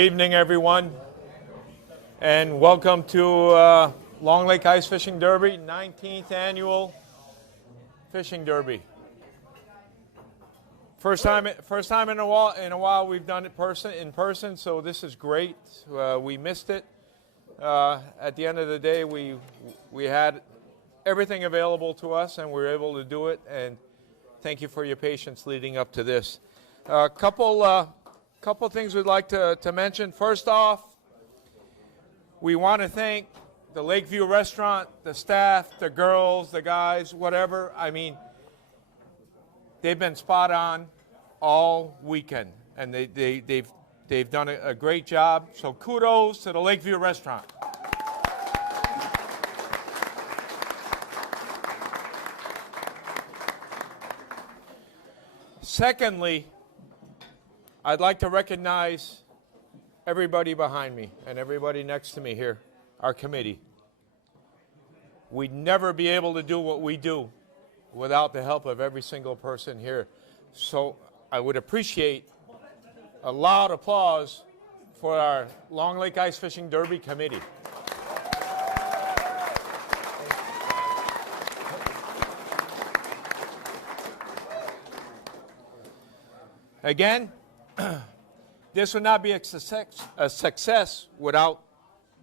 evening, everyone, and welcome to Long Lake Ice Fishing Derby, 19th annual fishing derby. First time in a while we've done it in person, so this is great. We missed it. At the end of the day, we had everything available to us, and we were able to do it. And thank you for your patience leading up to this. Couple things we'd like to mention. First off, we want to thank the Lakeview restaurant, the staff, the girls, the guys, whatever. I mean, they've been spot on all weekend, and they've done a great job. So kudos to the Lakeview restaurant. Secondly, I'd like to recognize everybody behind me and everybody next to me here, our committee. We'd never be able to do what we do without the help of every single person here. So I would appreciate a loud applause for our Long Lake Ice Fishing Derby committee. Again, this would not be a success without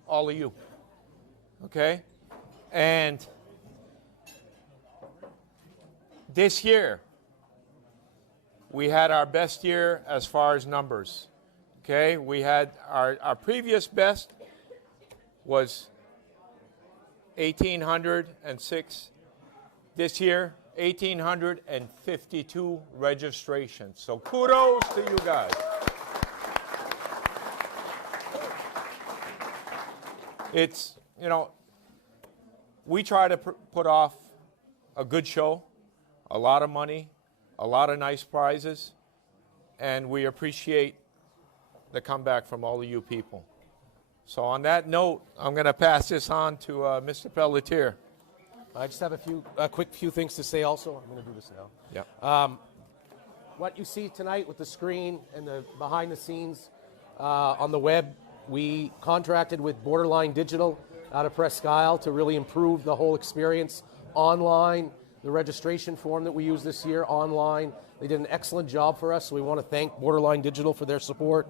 all of you, okay? And this year, we had our best year as far as numbers, okay? We had our previous best was 1,806. This year, 1,852 registrations. So kudos to you guys. It's, we try to put off a good show, a lot of money, a lot of nice prizes, and we appreciate the comeback from all of you people. So on that note, I'm going to pass this on to Mr. Pelletier. I just have a quick few things to say also. I'm going to do this now. Yeah. What you see tonight with the screen and the behind the scenes on the web, we contracted with Borderline Digital out of Presque Isle to really improve the whole experience online. The registration form that we used this year online, they did an excellent job for us, so we want to thank Borderline Digital for their support.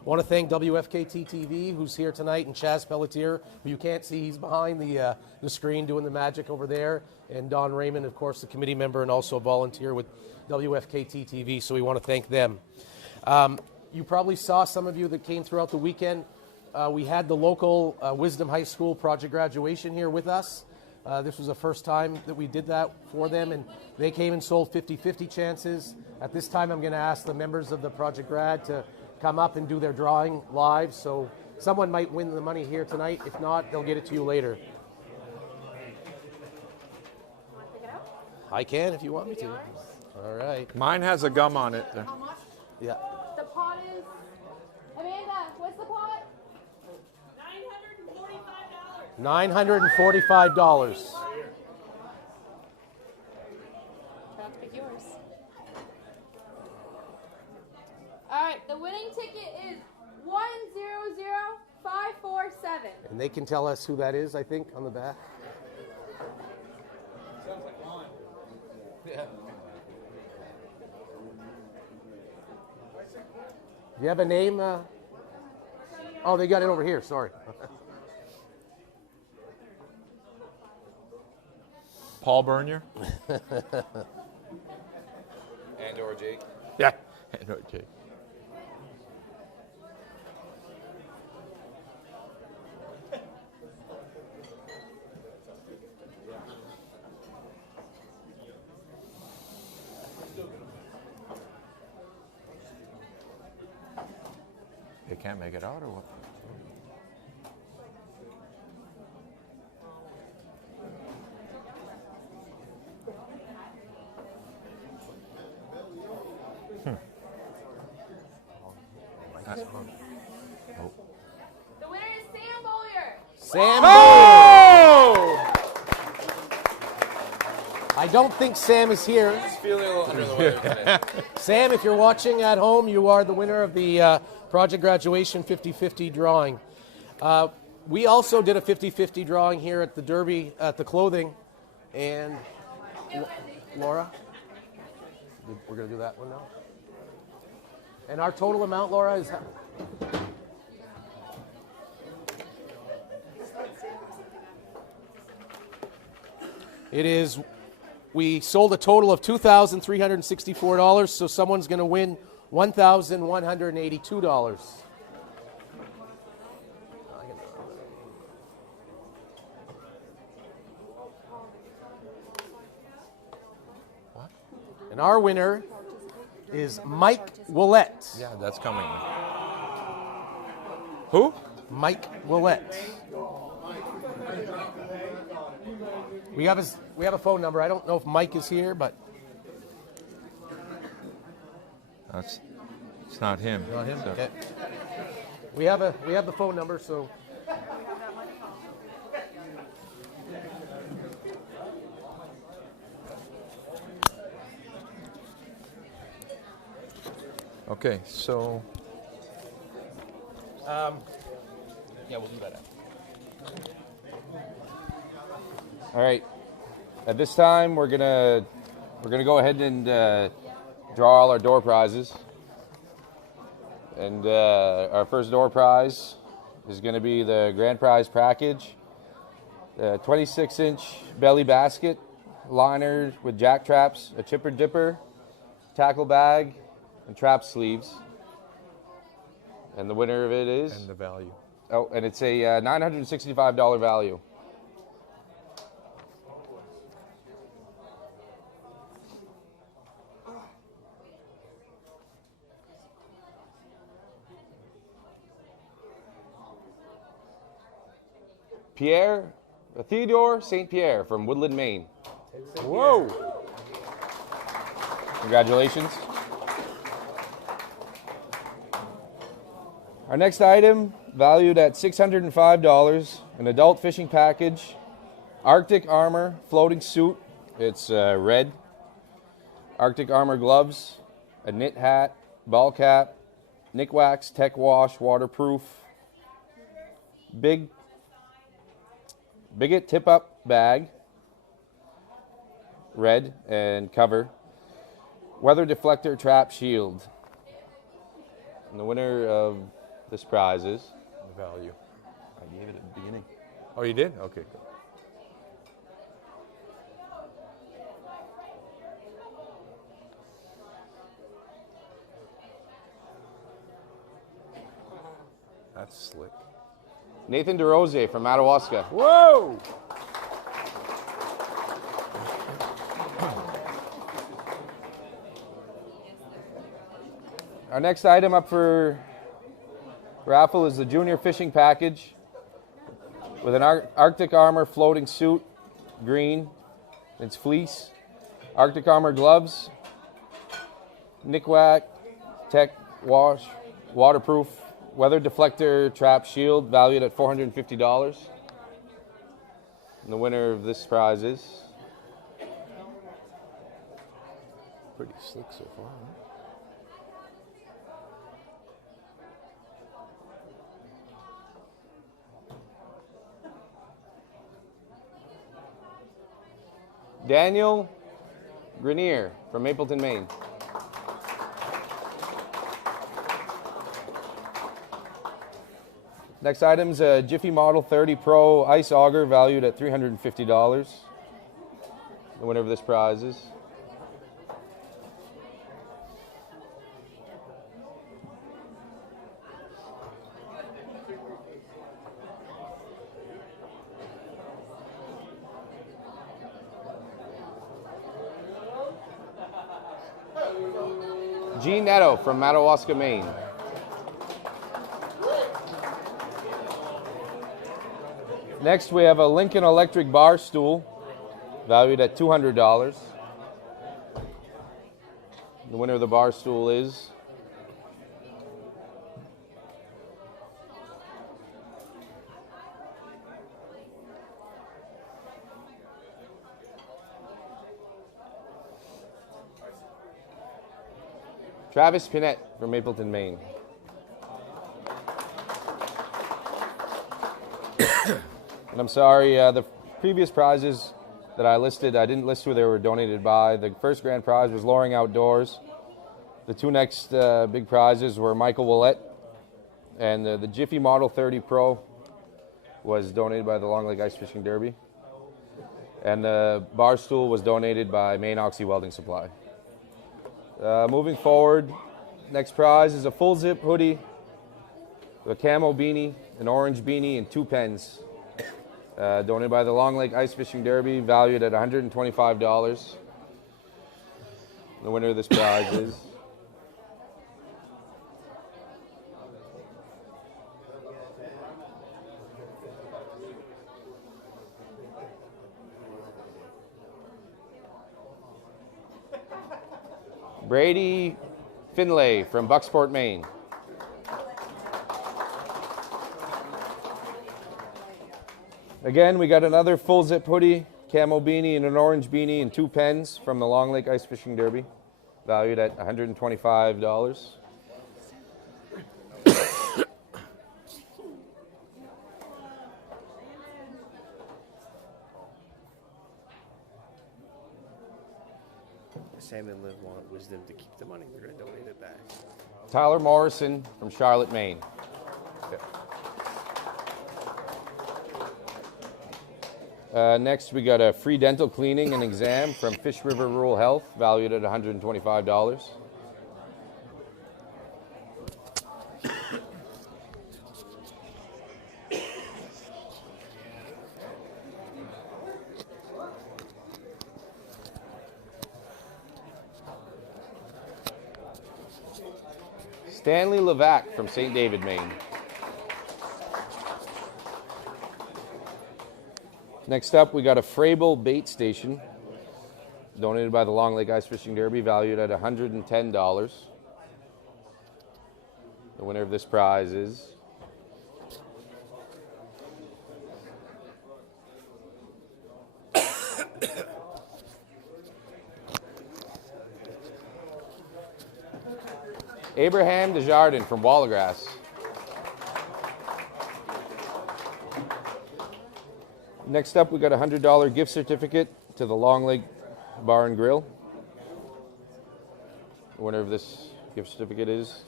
I want to thank WFKT TV, who's here tonight, and Chaz Pelletier, who you can't see. He's behind the screen doing the magic over there. And Don Raymond, of course, the committee member and also a volunteer with WFKT TV, so we want to thank them. You probably saw, some of you that came throughout the weekend, we had the local Wisdom High School project graduation here with us. This was the first time that we did that for them, and they came and sold 50-50 chances. At this time, I'm going to ask the members of the project grad to come up and do their drawing live, so someone might win the money here tonight. If not, they'll get it to you later. I can if you want me to. All right. Mine has a gum on it. How much? Yeah. The pot is, Amanda, what's the pot? $945. Try to pick yours. All right, the winning ticket is 100547. And they can tell us who that is, I think, on the back. Sounds like mine. Yeah. Do you have a name? Oh, they got it over here. Sorry. Paul Bernier? And or Jake. Yeah. And or Jake. They can't make it out or what? The winner is Sam Bollier. Sam Oh! I don't think Sam is here. Feeling a little under the weather today. Sam, if you're watching at home, you are the winner of the Project Graduation 50-50 drawing. We also did a 50-50 drawing here at the Derby, at the clothing. And Laura, we're going to do that one now. And our total amount, Laura, is... It is, we sold a total of $2,364, so someone's going to win $1,182. And our winner is Mike Willett. Yeah, that's coming. Who? Mike Willett. We have a phone number. I don't know if Mike is here, but It's not him. not him. So- Okay. We have the phone number, so Okay, so Yeah, we'll do that. All right. At this time, we're gonna go ahead and draw all our door prizes. And our first door prize is going to be the grand prize package, the 26-inch belly basket, liner with jack traps, a chipper dipper, tackle bag, and trap sleeves. And the winner of it is... and the value. Oh, and it's a $965 value. Theodore St. Pierre from Woodland, Maine. Whoa! Congratulations. Our next item, valued at $605, an adult fishing package, Arctic Armor floating suit. It's red. Arctic Armor gloves, a knit hat, ball cap, Nick Wax Tech Wash waterproof, Bigot tip-up bag, red and cover, weather deflector trap shield. And the winner of this prize is... The value. I gave it at the beginning. Oh, you did? Okay, good. That's slick. Nathan DeRose from Madawaska. Whoa! Our next item up for raffle is the junior fishing package with an Arctic Armor floating suit, green. It's fleece. Arctic Armor gloves, Nick Wax Tech Wash waterproof, weather deflector trap shield valued at $450. And the winner of this prize is... Pretty slick so far, huh? Daniel Grenier from Mapleton, Maine. Next item's a Jiffy Model 30 Pro Ice Auger valued at $350. The winner of this prize is... Gene Netto from Madawaska, Maine. Next, we have a Lincoln Electric bar stool, valued at $200. The winner of the bar stool is... Travis Pinette from Mapleton, Maine. And I'm sorry, the previous prizes that I listed, I didn't list who they were donated by. The first grand prize was Loring Outdoors. The two next big prizes were Michael Willett, and the Jiffy Model 30 Pro was donated by the Long Lake Ice Fishing Derby. And the bar stool was donated by Maine Oxy Welding Supply. Moving forward, next prize is a full zip hoodie, a camo beanie, an orange beanie, and 2 pens. Donated by the Long Lake Ice Fishing Derby, valued at $125. The winner of this prize is Brady Finlay from Bucksport, Maine. Again, we got another full zip hoodie, camo beanie, and an orange beanie, and 2 pens from the Long Lake Ice Fishing Derby, valued at $125. Sam and Liv want wisdom to keep the money. They're going to donate it back. Tyler Morrison from Charlotte, Maine. Next, we got a free dental cleaning and exam from Fish River Rural Health, valued at $125. Stanley Levac from St. David, Maine. Next up, we got a Frabil bait station, donated by the Long Lake Ice Fishing Derby, valued at $110. The winner of this prize is Abraham Desjardins from Wallagrass. Next up, we got a $100 gift certificate to the Long Lake Bar and Grill. The winner of this gift certificate is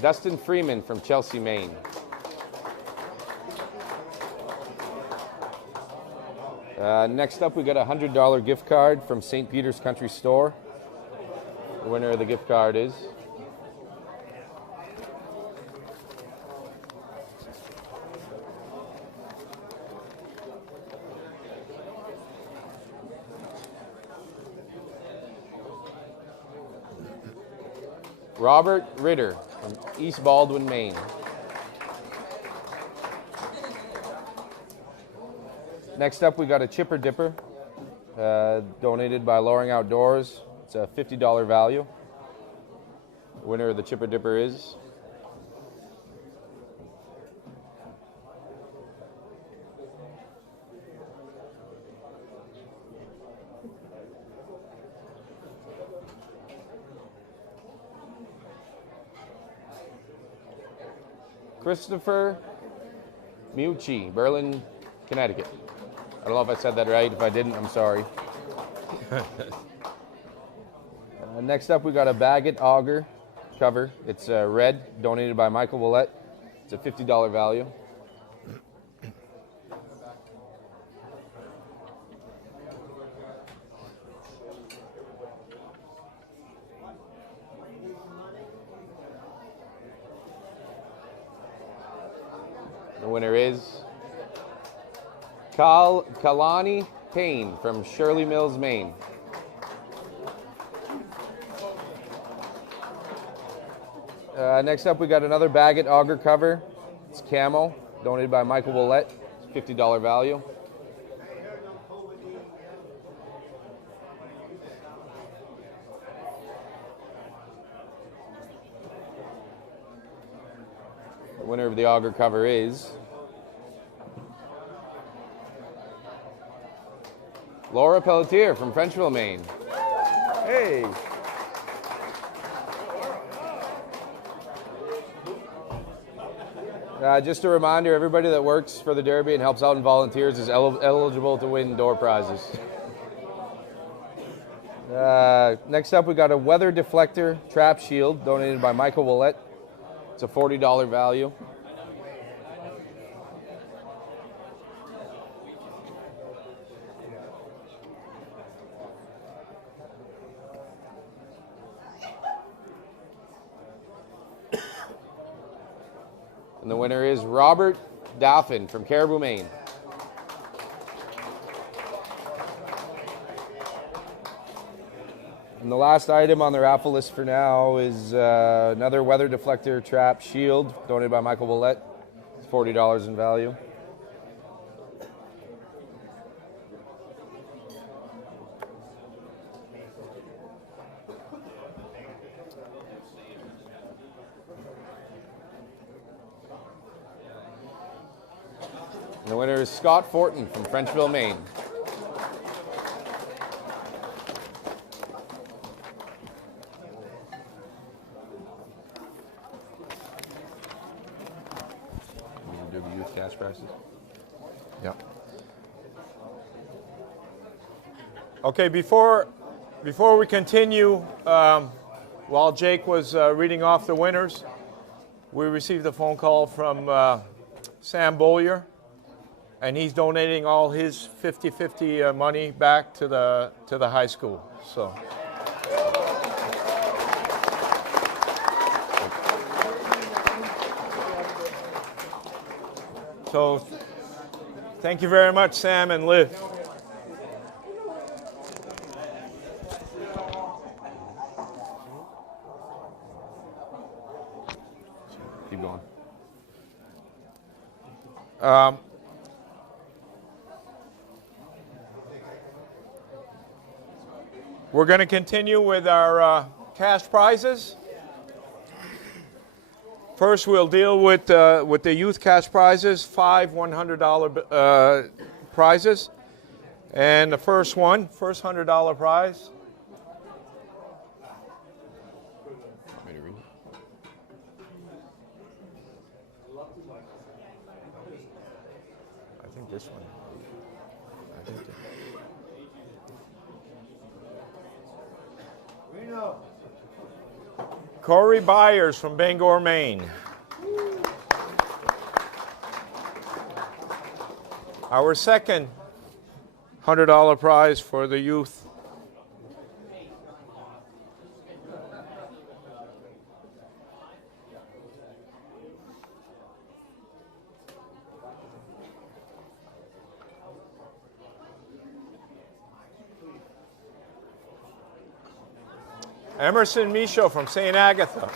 Dustin Freeman from Chelsea, Maine. Next up, we got a $100 gift card from St. Peter's Country Store. The winner of the gift card is Robert Ritter from East Baldwin, Maine. Next up, we got a Chipper Dipper, donated by Loring Outdoors. It's a $50 value. The winner of the Chipper Dipper is Christopher Mucci, Berlin, Connecticut. I don't know if I said that right. If I didn't, I'm sorry. Next up, we got a Bagot Auger cover. It's red, donated by Michael Willett. It's a $50 value. The winner is Kalani Payne from Shirley Mills, Maine. Next up, we got another Bagot Auger cover. It's camo, donated by Michael Willett. It's $50 value. winner of the auger cover is Laura Pelletier from Frenchville, Maine. Hey. Just a reminder, everybody that works for the Derby and helps out and volunteers is eligible to win door prizes. Next up, we got a weather deflector trap shield donated by Michael Willett. It's a $40 value. And the winner is Robert Daffin from Caribou, Maine. And the last item on the raffle list for now is another weather deflector trap shield donated by Michael Willett. It's $40 in value. And the winner is Scott Fortin from Frenchville, Maine. Youth cash prices. Yep. Okay, before we continue, while Jake was reading off the winners, we received a phone call from Sam Bollier, and he's donating all his 50-50 money back to the high school. So thank you very much, Sam and Liv. Keep going. We're going to continue with our cash prizes. First, we'll deal with the youth cash prizes, 5 $100 prizes. And the first $100 prize. Want me to read? I think this one. Corey Byers from Bangor, Maine. Our second $100 prize for the youth. Emerson Michaud from St. Agatha.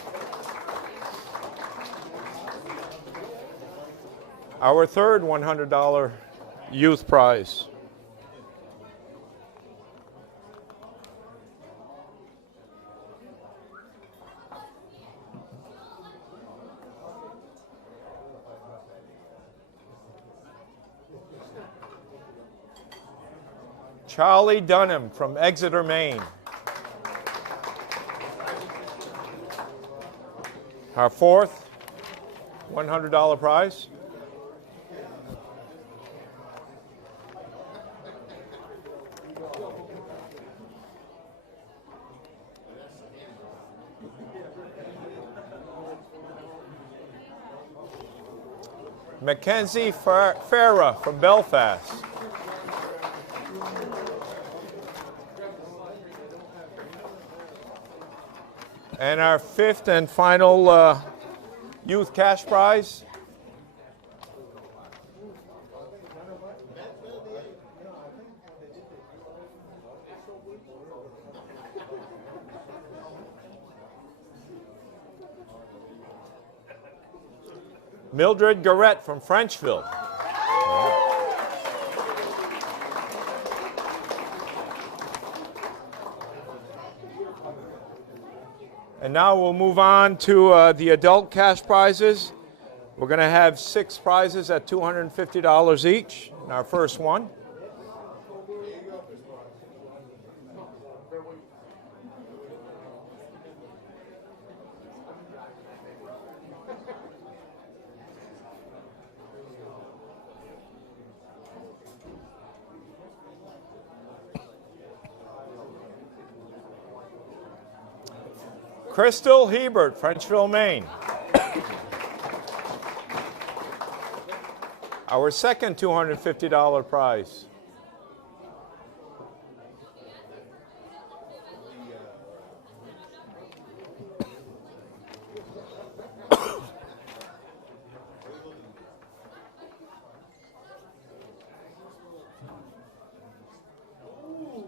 Our third $100 youth prize. Charlie Dunham from Exeter, Maine. Our fourth $100 prize. Mackenzie Farah from Belfast. And our fifth and final youth cash prize. Mildred Garrett from Frenchville. And now we'll move on to the adult cash prizes. We're going to have 6 prizes at $250 each in our first one. Crystal Hebert, Frenchville, Maine. Our second $250 prize.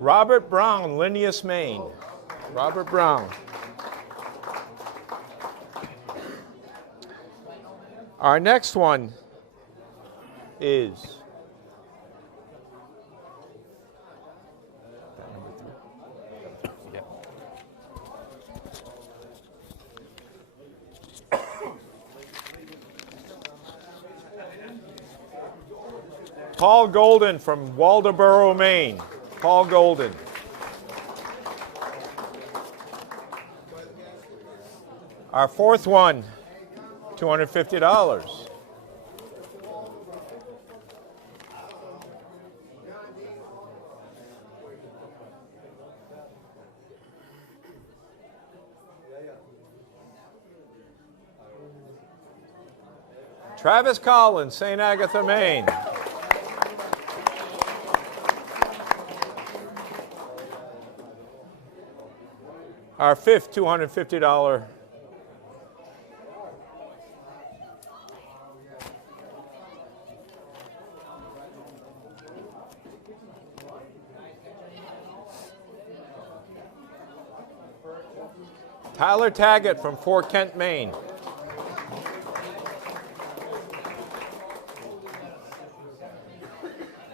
Robert Brown, Linneus, Maine. Robert Brown. Our next one is Paul Golden from Waldoboro, Maine. Paul Golden. Our fourth one, $250. Travis Collins, St. Agatha, Maine. Our fifth $250. Tyler Taggett from Fort Kent, Maine.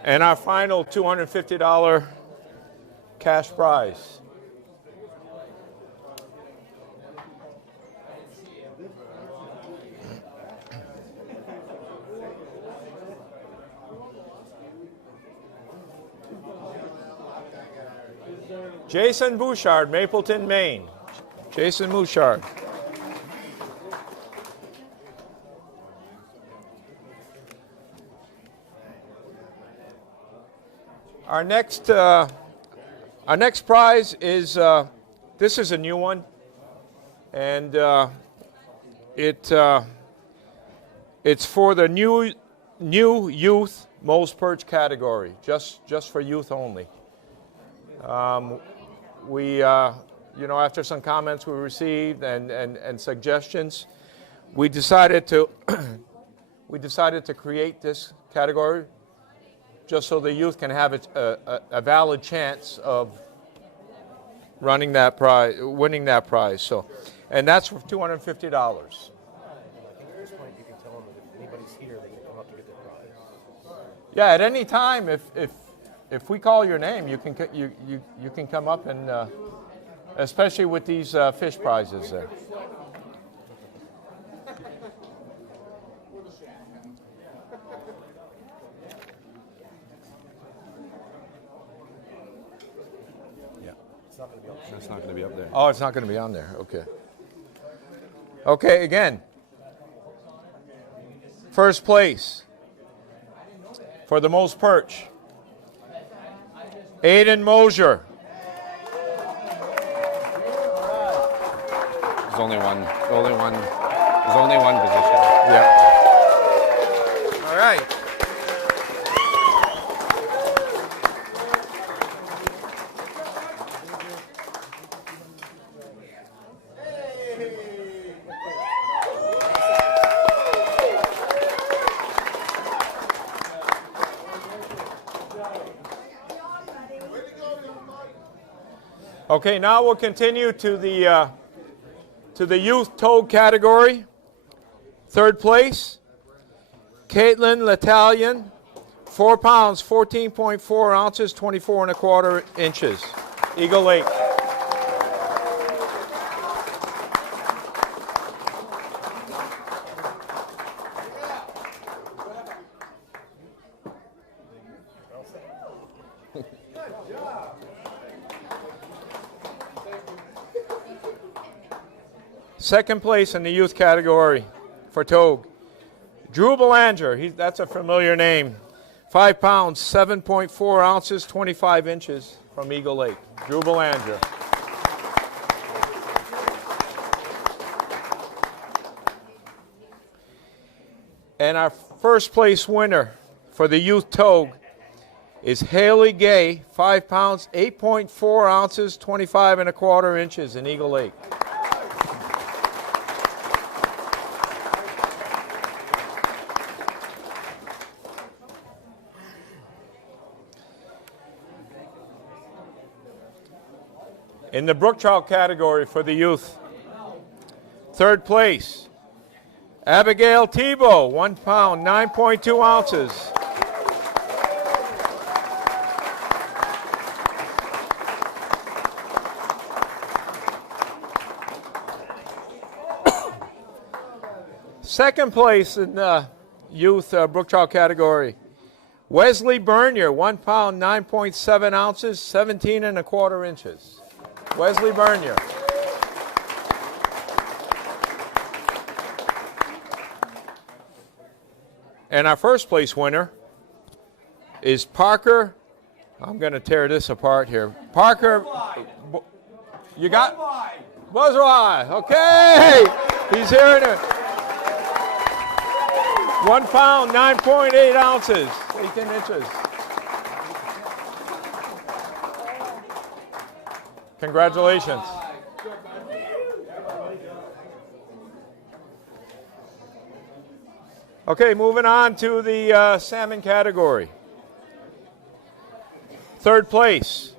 And our final $250 cash prize. Jason Bouchard, Mapleton, Maine. Jason Bouchard. Our next prize is this is a new one, and it's for the new youth most perch category, just for youth only. After some comments we received and suggestions, we decided to create this category just so the youth can have a valid chance of winning that prize. So, and that's for $250. I think at this point you can tell them that if anybody's here, they can come up to get their prize. Yeah, at any time, if we call your name, you can come up and, especially with these fish prizes there. It's not going to be up there. Oh, it's not going to be on there. Okay. Okay, again. First place for the most perch. Aiden Mosier. There's only one position. Yeah. All right. Okay, now we'll continue to the youth toad category. Third place, Caitlin L'Italian, 4 pounds, 14.4 ounces, 24 1/4 inches, Eagle Lake. Second place in the youth category for Togue, Drew Belanger. That's a familiar name. 5 pounds, 7.4 ounces, 25 inches from Eagle Lake. Drew Belanger. And our first place winner for the youth Togue is Haley Gay, 5 pounds, 8.4 ounces, 25 and a quarter inches in Eagle Lake. In the brook trout category for the youth, third place, Abigail Tebow, 1 pound, 9.2 ounces. Second place in the youth brook trout category, Wesley Bernier, 1 pound, 9.7 ounces, 17 and a quarter inches. Wesley Bernier. And our first place winner is Parker. I'm going to tear this apart here. Parker, you got? Buzzwai. Okay. He's here in it. 1 pound, 9.8 ounces, 18 inches. Congratulations. Okay, moving on to the salmon category. Third place,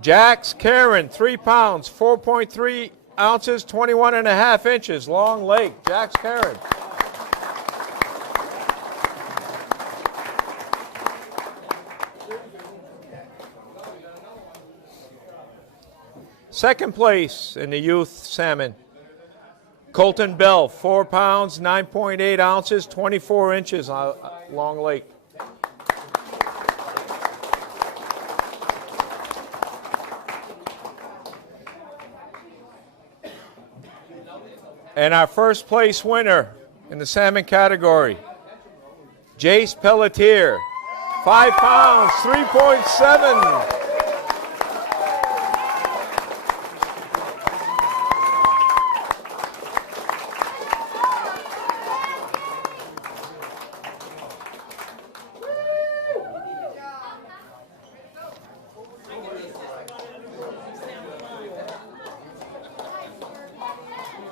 Jax Karen, 3 pounds, 4.3 ounces, 21 and a half inches, Long Lake. Jax Karen. Second place in the youth salmon, Colton Bell, 4 pounds, 9.8 ounces, 24 inches, Long Lake. And our first place winner in the salmon category, Jace Pelletier, 5 pounds, 3.7.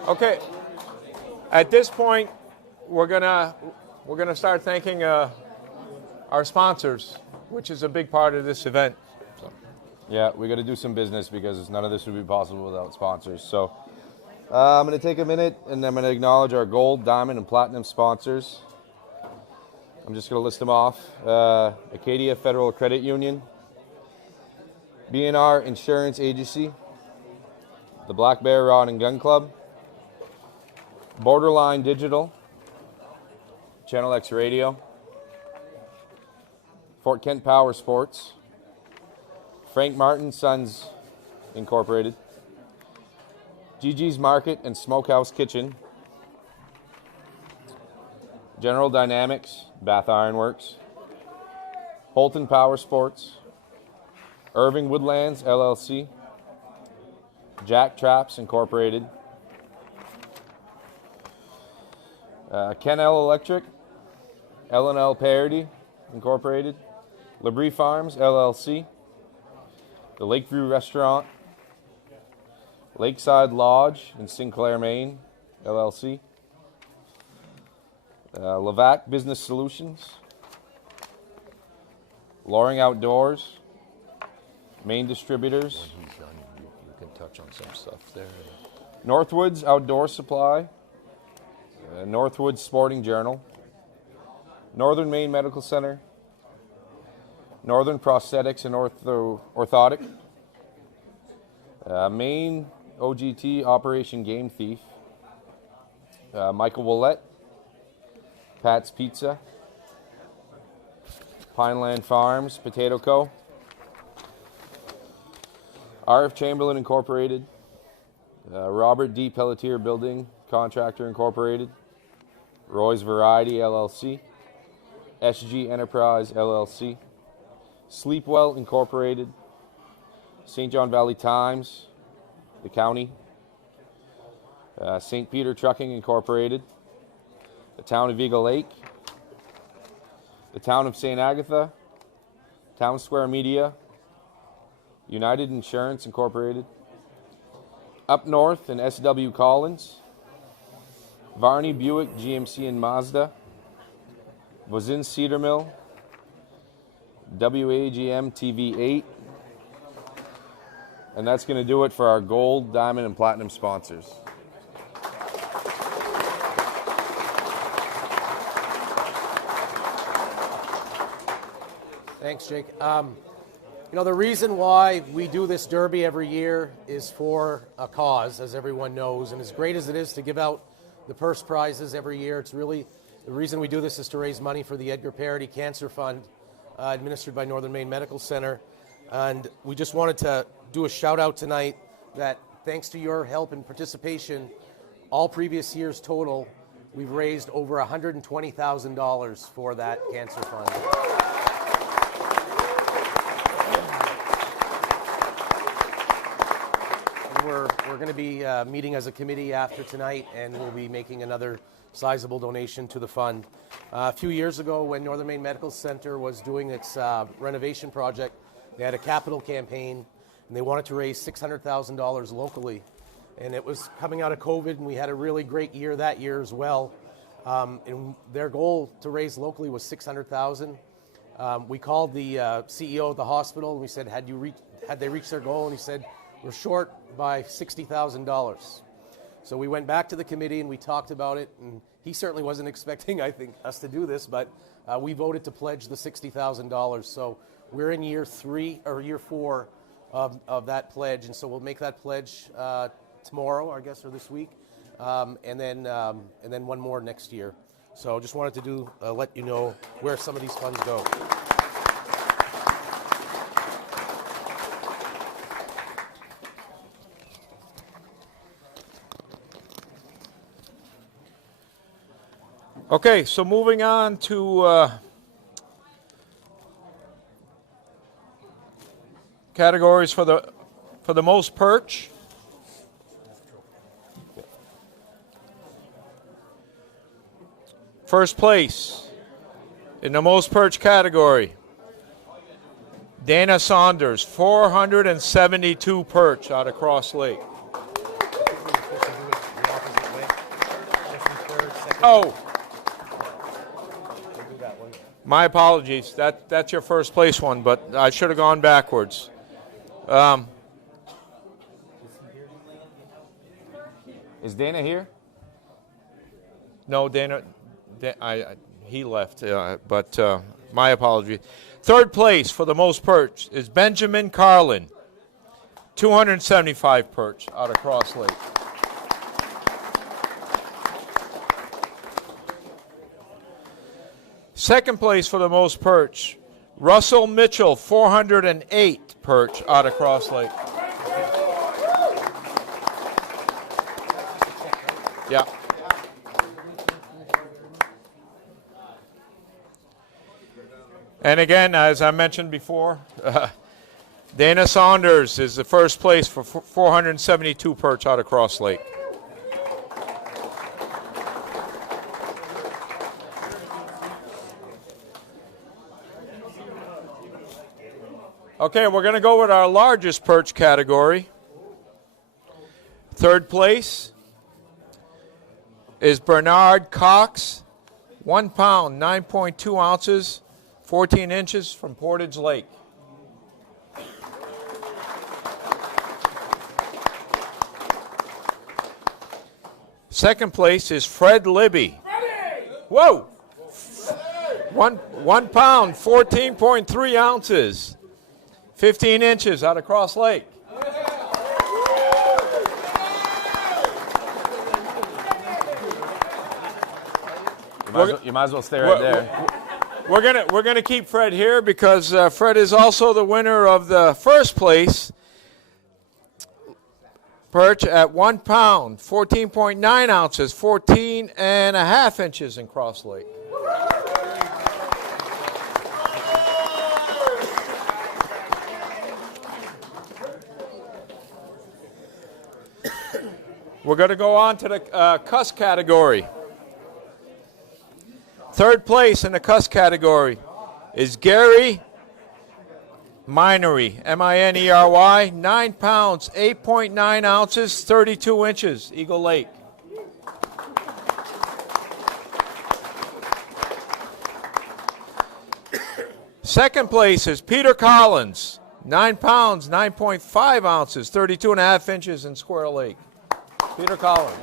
Okay, at this point, we're gonna start thanking our sponsors, which is a big part of this event. So. Yeah, we got to do some business because none of this would be possible without sponsors. So I'm going to take a minute and I'm going to acknowledge our gold, diamond, and platinum sponsors. I'm just going to list them off. Acadia Federal Credit Union, B&R Insurance Agency, the Black Bear Rod and Gun Club, Borderline Digital, Channel X Radio, Fort Kent Power Sports, Frank Martin Sons Incorporated, Gigi's Market and Smokehouse Kitchen, General Dynamics, Bath Iron Works, Holton Power Sports, Irving Woodlands LLC, Jack Traps Incorporated, Ken L Electric, L&L Parody Incorporated, Labrie Farms LLC, the Lakeview Restaurant, Lakeside Lodge in Sinclair, Maine LLC, Lavac Business Solutions, Loring Outdoors, Main Distributors, When he's done, you can touch on some stuff there. Northwoods Outdoor Supply, Northwoods Sporting Journal, Northern Maine Medical Center, Northern Prosthetics and Orthotic, Maine OGT Operation Game Thief, Michael Willett, Pat's Pizza, Pineland Farms, Potato Co. R.F. Chamberlain Incorporated. Robert D. Pelletier Building Contractor Incorporated. Roy's Variety LLC. SG Enterprise LLC. Sleepwell Incorporated. St. John Valley Times, the county. St. Peter Trucking Incorporated. The town of Eagle Lake. The town of St. Agatha. Town Square Media. United Insurance Incorporated. Up North and S.W. Collins. Varney Buick GMC and Mazda. Wazin Cedar Mill. WAGM TV 8. And that's going to do it for our gold, diamond, and platinum sponsors. Thanks, Jake. You know, the reason why we do this derby every year is for a cause, as everyone knows. And as great as it is to give out the purse prizes every year, it's really the reason we do this is to raise money for the Edgar Parody Cancer Fund, administered by Northern Maine Medical Center. And we just wanted to do a shout out tonight that thanks to your help and participation, all previous years total, we've raised over $120,000 for that cancer fund. We're going to be meeting as a committee after tonight, and we'll be making another sizable donation to the fund. A few years ago, when Northern Maine Medical Center was doing its renovation project, they had a capital campaign, and they wanted to raise $600,000 locally. And it was coming out of COVID, and we had a really great year that year as well. And their goal to raise locally was $600,000. We called the CEO of the hospital, and we said, had they reached their goal? And he said, we're short by $60,000. So we went back to the committee and we talked about it, and he certainly wasn't expecting, I think, us to do this, but we voted to pledge the $60,000. So we're in year 4 of that pledge, and so we'll make that pledge tomorrow, I guess, or this week, and then one more next year. So just wanted to let you know where some of these funds go. Okay, so moving on to categories for the most perch. First place in the most perch category, Dana Saunders, 472 perch out of Cross Lake. Oh. My apologies. That's your first place one, but I should have gone backwards. Is Dana here? No, Dana he left, but my apologies. Third place for the most perch is Benjamin Carlin, 275 perch out of Cross Lake. Second place for the most perch, Russell Mitchell, 408 perch out of Cross Lake. Yeah. And again, as I mentioned before, Dana Saunders is the first place for 472 perch out of Cross Lake. Okay, we're going to go with our largest perch category. Third place is Bernard Cox, 1 pound, 9.2 ounces, 14 inches from Portage Lake. Second place is Fred Libby. Whoa! 1 pound, 14.3 ounces. 15 inches out of Cross Lake. You might as well stay right there. we're gonna keep Fred here because Fred is also the winner of the first place perch at 1 pound, 14.9 ounces, 14.5 inches in Cross Lake. We're going to go on to the cuss category. Third place in the cuss category is Gary Minery, M-I-N-E-R-Y, 9 pounds, 8.9 ounces, 32 inches, Eagle Lake. Second place is Peter Collins, 9 pounds, 9.5 ounces, 32.5 inches in Squirrel Lake. Peter Collins.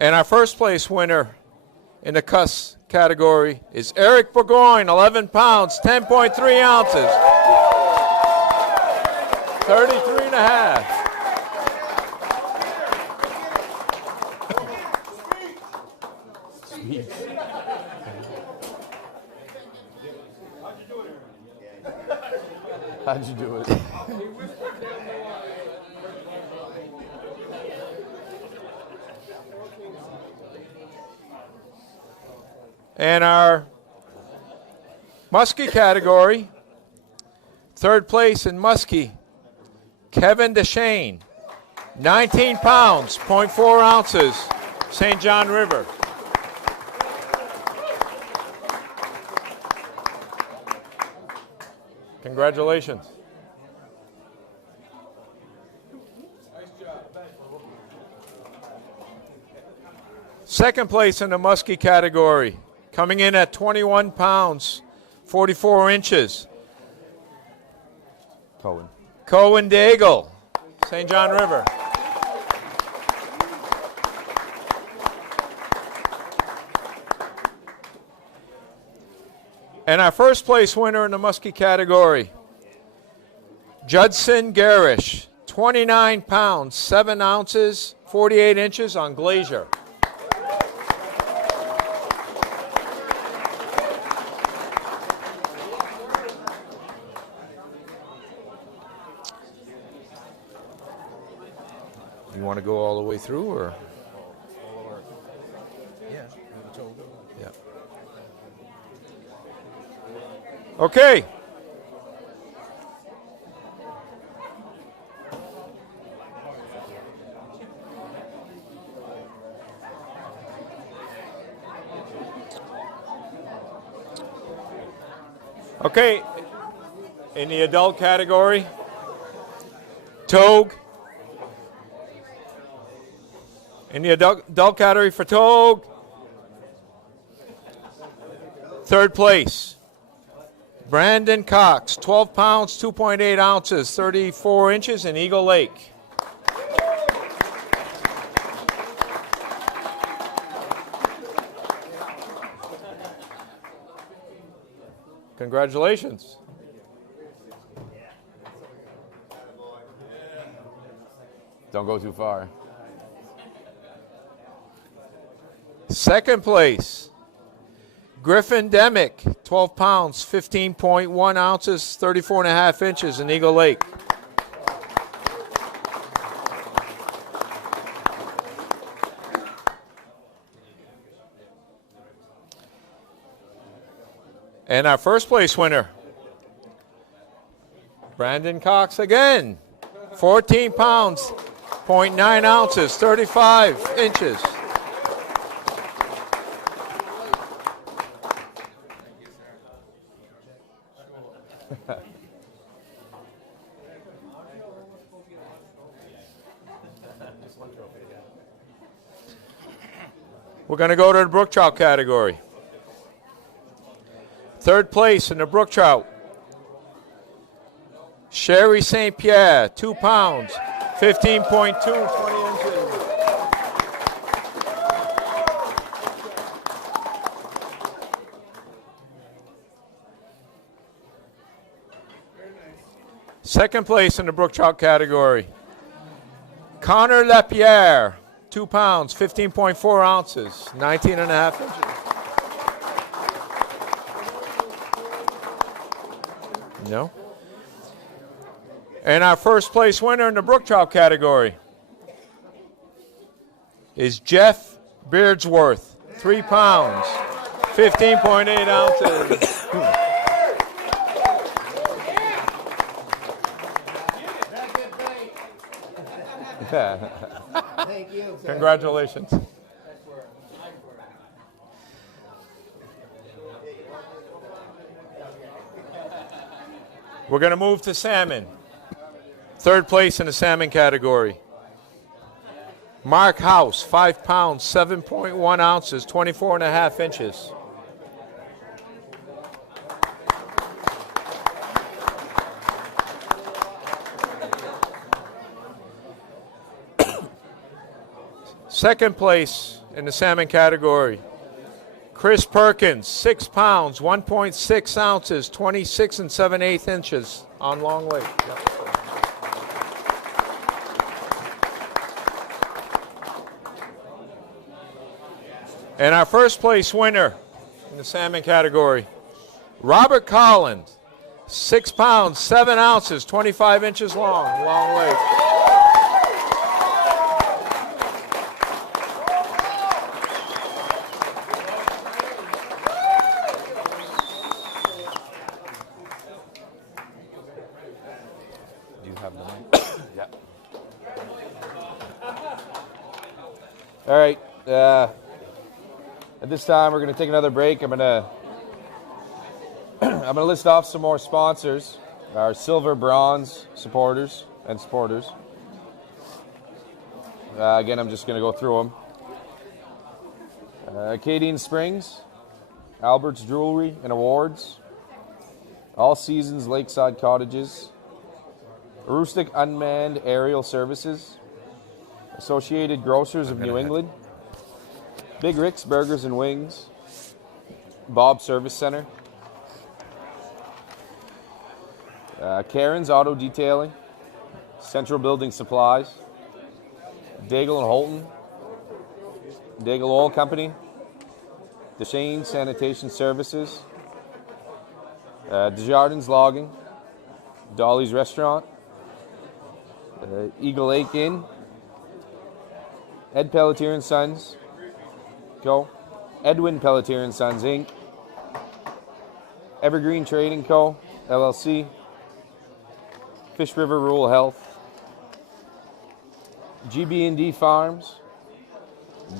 And our first place winner in the cuss category is Eric Burgoyne, 11 pounds, 10.3 ounces, 33.5. Sweet. How'd you do it? And our muskie category, third place in muskie, Kevin DeShane, 19 pounds, 0.4 ounces, St. John River. Congratulations. Second place in the muskie category, coming in at 21 pounds, 44 inches, Cohen Daigle, St. John River. And our first place winner in the muskie category, Judson Garish, 29 pounds, 7 ounces, 48 inches on Glacier. You want to go all the way through, or? Yeah. Okay. Okay. In the adult category, Togue. In the adult category for Togue, third place, Brandon Cox, 12 pounds, 2.8 ounces, 34 inches in Eagle Lake. Congratulations. Don't go too far. Second place, Griffin Demick, 12 pounds, 15.1 ounces, 34.5 inches in Eagle Lake. And our first place winner, Brandon Cox again, 14 pounds, 0.9 ounces, 35 inches. We're going to go to the brook trout category. Third place in the brook trout, Sherry St. Pierre, 2 pounds, 15.2, 20 inches. Second place in the brook trout category, Connor Lapierre, 2 pounds, 15.4 ounces, 19 and a half inches. No. And our first place winner in the brook trout category is Jeff Beardsworth, 3 pounds, 15.8 ounces. Thank you. Congratulations. We're going to move to salmon. Third place in the salmon category. Mark House, 5 pounds, 7.1 ounces, 24 and a half inches. Second place in the salmon category, Chris Perkins, 6 pounds, 1.6 ounces, 26 and 7/8 inches on Long Lake. Yep. And our first place winner in the salmon category, Robert Collins, 6 pounds, 7 ounces, 25 inches long, Long Lake. Do you have the mic? Yeah. All right. At this time, we're going to take another break. I'm going to list off some more sponsors, our silver, bronze supporters and supporters. Again, I'm just going to go through them. Acadian Springs, Albert's Jewelry and Awards, All Seasons Lakeside Cottages, Aroostook Unmanned Aerial Services, Associated Grocers of New England, Big Rick's Burgers and Wings, Bob Service Center, Karen's Auto Detailing, Central Building Supplies, Daigle and Holton, Daigle Oil Company, Deshane Sanitation Services, Desjardins Logging, Dolly's Restaurant, Eagle Lake Inn, Ed Pelletier and Sons, Co., Edwin Pelletier and Sons, Inc., Evergreen Trading Co., LLC, Fish River Rural Health, GB&D Farms,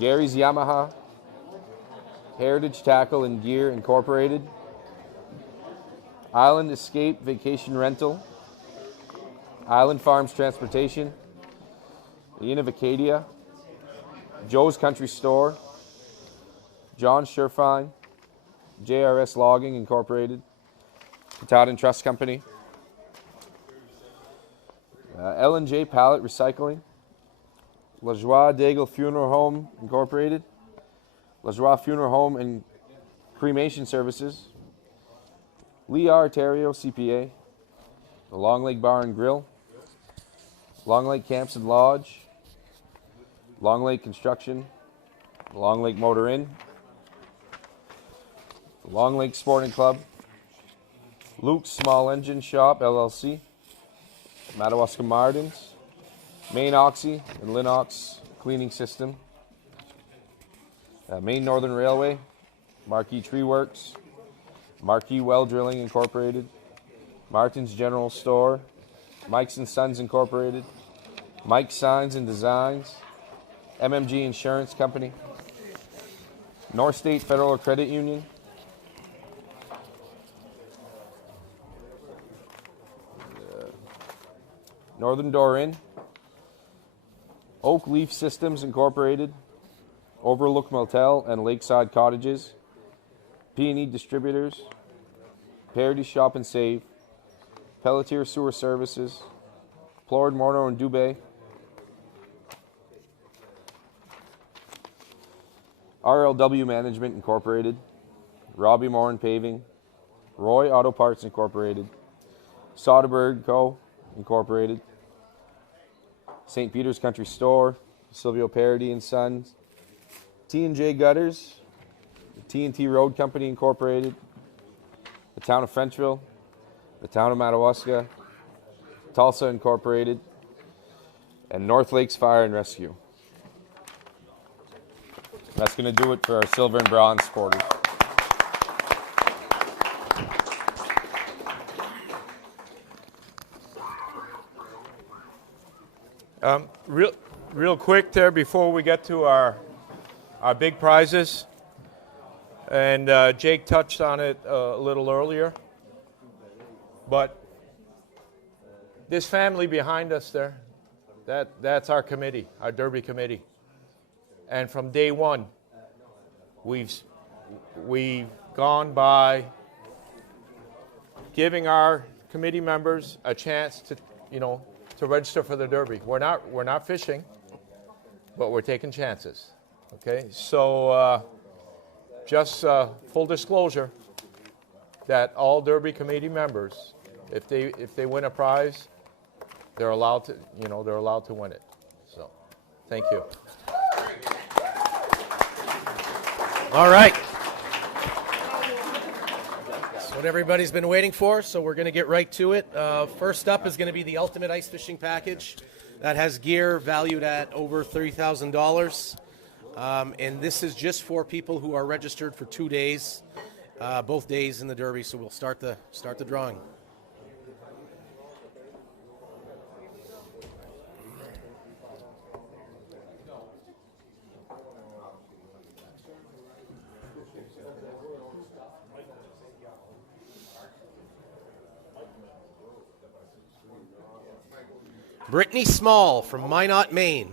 Gary's Yamaha, Heritage Tackle and Gear Incorporated, Island Escape Vacation Rental, Island Farms Transportation, the Inn of Acadia, Joe's Country Store, John Sherfine, JRS Logging Incorporated, Katahdin Trust Company, L&J Pallet Recycling, La Joie Daigle Funeral Home Incorporated, La Joie Funeral Home and Cremation Services, Lee R. Terrio CPA, the Long Lake Bar and Grill, Long Lake Camps and Lodge, Long Lake Construction, Long Lake Motor Inn, Long Lake Sporting Club, Luke's Small Engine Shop, LLC, Madawaska Martins, Maine Oxy and Linox Cleaning System, Maine Northern Railway, Marquee Tree Works, Marquee Well Drilling Incorporated, Martin's General Store, Mike's and Sons Incorporated, Mike Signs and Designs, MMG Insurance Company, North State Federal Credit Union, Northern Door Inn, Oak Leaf Systems Incorporated, Overlook Motel and Lakeside Cottages, P&E Distributors, Parity Shop and Save, Pelletier Sewer Services, Plord, Morno and Dubé, RLW Management Incorporated, Robbie Moore and Paving, Roy Auto Parts Incorporated, Soderberg Co. Incorporated, St. Peter's Country Store, Silvio Parody and Sons, T&J Gutters, the T&T Road Company Incorporated, the Town of Frenchville, the Town of Madawaska, Tulsa Incorporated, and North Lakes Fire and Rescue. That's going to do it for our silver and bronze supporters. Real quick there before we get to our big prizes, and Jake touched on it a little earlier, but this family behind us there, that's our committee, our Derby committee. And from day one, we've gone by giving our committee members a chance to, to register for the Derby. We're not fishing, but we're taking chances. Okay, so just full disclosure that all Derby committee members, if they win a prize, they're allowed to win it. So, thank you. All right. That's what everybody's been waiting for, so we're going to get right to it. First up is going to be the Ultimate Ice Fishing Package. That has gear valued at over $30,000. And this is just for people who are registered for 2 days, both days in the Derby, so we'll start the drawing. Brittany Small from Minot, Maine.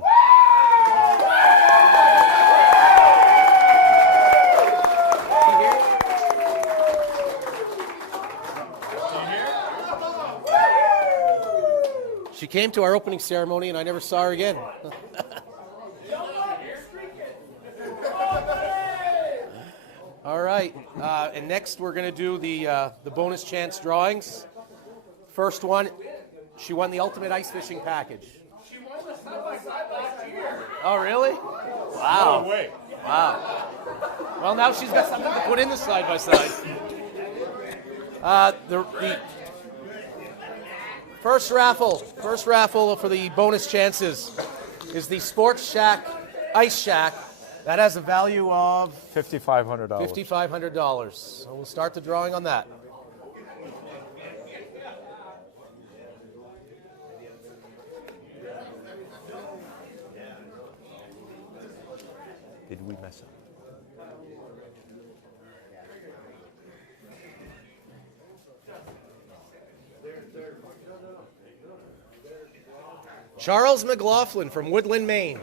She came to our opening ceremony and I never saw her again. All right, and next we're going to do the bonus chance drawings. First one, she won the Ultimate Ice Fishing Package. She won the side-by-side last year. Oh, really? Wow. No way. Wow. Well, now she's got something to put in the side-by-side. The first raffle for the bonus chances is the Sports Shack Ice Shack. That has a value of $5,500. $5,500. So we'll start the drawing on that. Did we mess up? Charles McLaughlin from Woodland, Maine.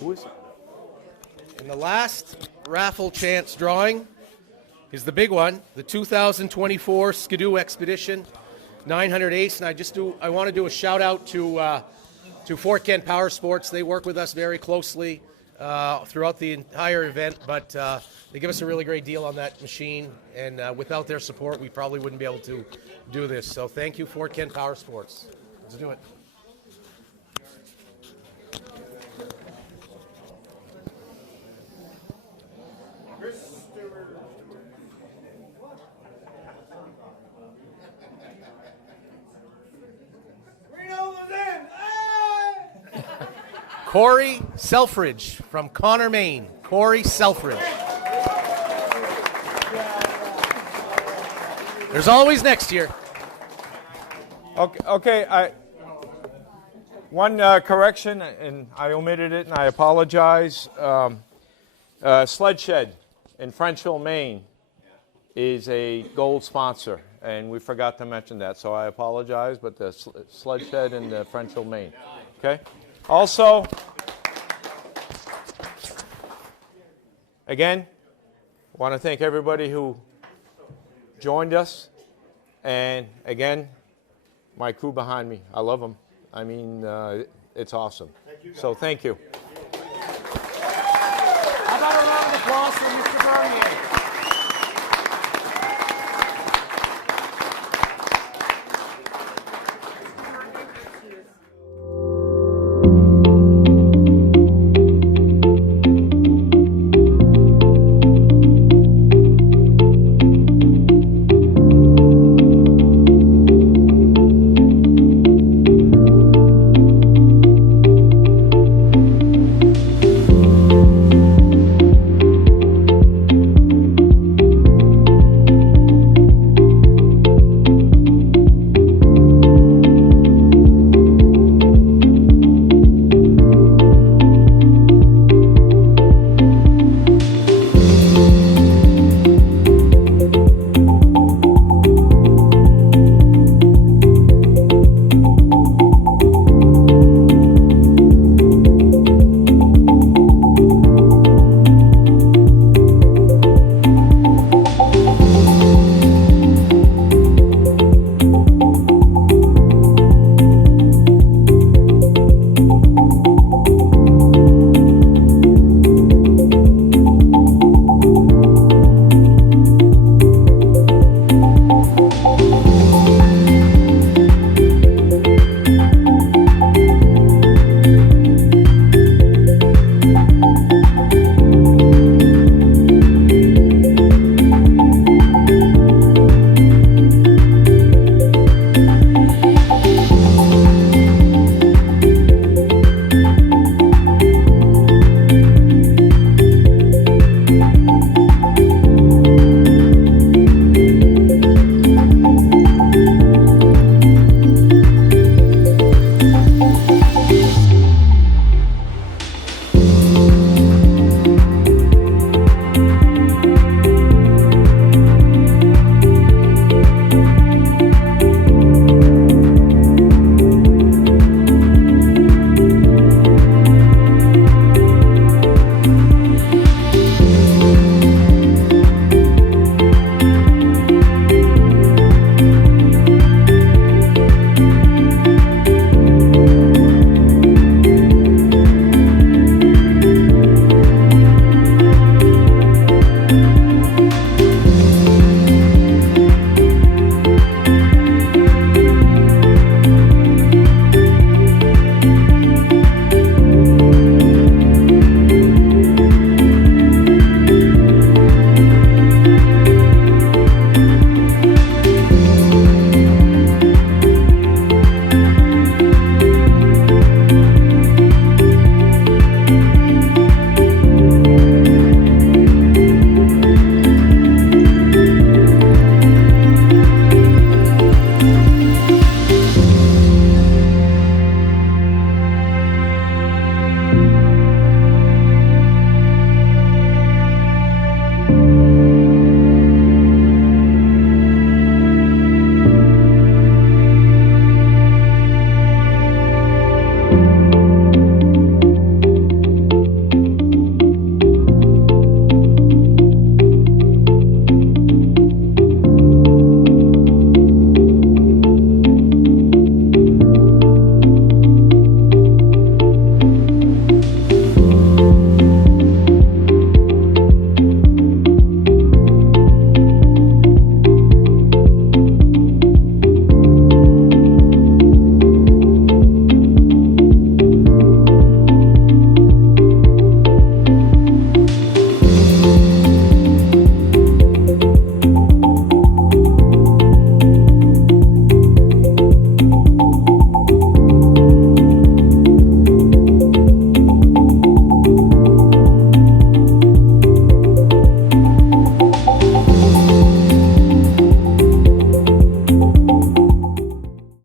Who is it? And the last raffle chance drawing is the big one, the 2024 Skidoo Expedition 900 Ace. And I want to do a shout out to Fort Kent Power Sports. They work with us very closely throughout the entire event, but they give us a really great deal on that machine. And without their support, we probably wouldn't be able to do this. So thank you, Fort Kent Power Sports. Let's do it. Corey Selfridge from Connor, Maine. Corey Selfridge. There's always next year. Okay. One correction, and I omitted it, and I apologize. Sled Shed in Frenchville, Maine, is a gold sponsor, and we forgot to mention that, so I apologize. But the Sled Shed in Frenchville, Maine. Okay. Also, again, I want to thank everybody who joined us. And again, my crew behind me. I love them. I mean, it's awesome. So thank you. How about a round of applause for Mr. Bernier?